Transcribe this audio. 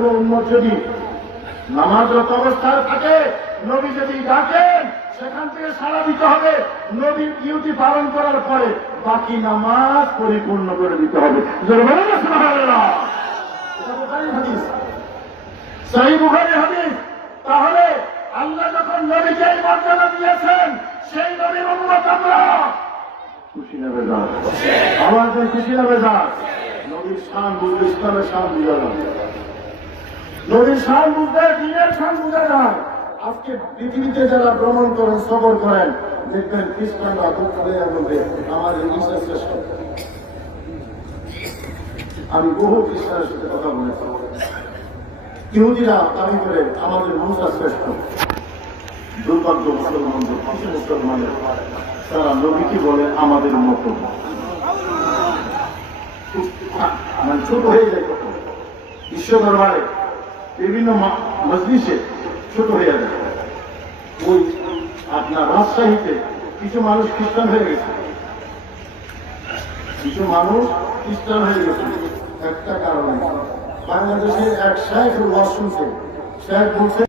কোন উন্মত যদি নামাজরত অবস্থায় থাকে, নবী যদি ডাকেন, সেখান থেকে সারা দিতে হবে। নবীর ডিউটি পালন করার পরে বাকি নামাজ পরিপূর্ণ করে দিতে হবে। হাদিস। তাহলে আল্লাহ যখন নবীকে মর্যাদা দিয়েছেন, সেই নবীর উন্মত আমরা। খুশি নেবে যান আমাদের খুশি নেবে যান নবীর শান বুঝবে ইসলামের শান বুঝা বুঝতে দিনের শান বুঝে আজকে পৃথিবীতে যারা ভ্রমণ করেন, সফর করেন, দেখবেন খ্রিস্টানরা দুঃখ হয়ে বলবে আমাদের ঈশ্বর শ্রেষ্ঠ আমি বহু খ্রিস্টানের সাথে কথা বলেছি ইহুদিরা দাবি করে, আমাদের মুসা শ্রেষ্ঠ দুর্ভাগ্য মুসলমান কিছু মুসলমানের, তারা নবীকে বলে, আমাদের মতো মানে ছোট হয়ে যায় বিশ্ব দরবারে বিভিন্ন মজলিশে ছোট হয়ে যায় ওই আপনার রাজশাহীতে কিছু মানুষ খ্রিস্টান হয়ে গেছে। কিছু মানুষ খ্রিস্টান হয়ে গেছে। একটা কারণে বাংলাদেশের এক শাহ শুনছে শেখ বলছে